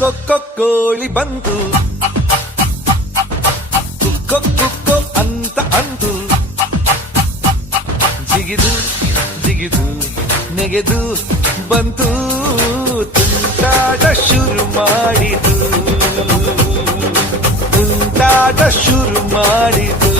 ಕೊಕ್ಕೊ ಕೋಳಿ ಬಂತು, ಕುಕ್ಕೊ ಕುಕ್ಕೊ ಅಂತ ಅಂತು, ಜಿಗಿದು ಜಿಗಿದು ನೆಗೆದು ಬಂತು, ತುಂಟಾಟ ಶುರು ಮಾಡಿತು, ತುಂಟಾಟ ಶುರು ಮಾಡಿತು.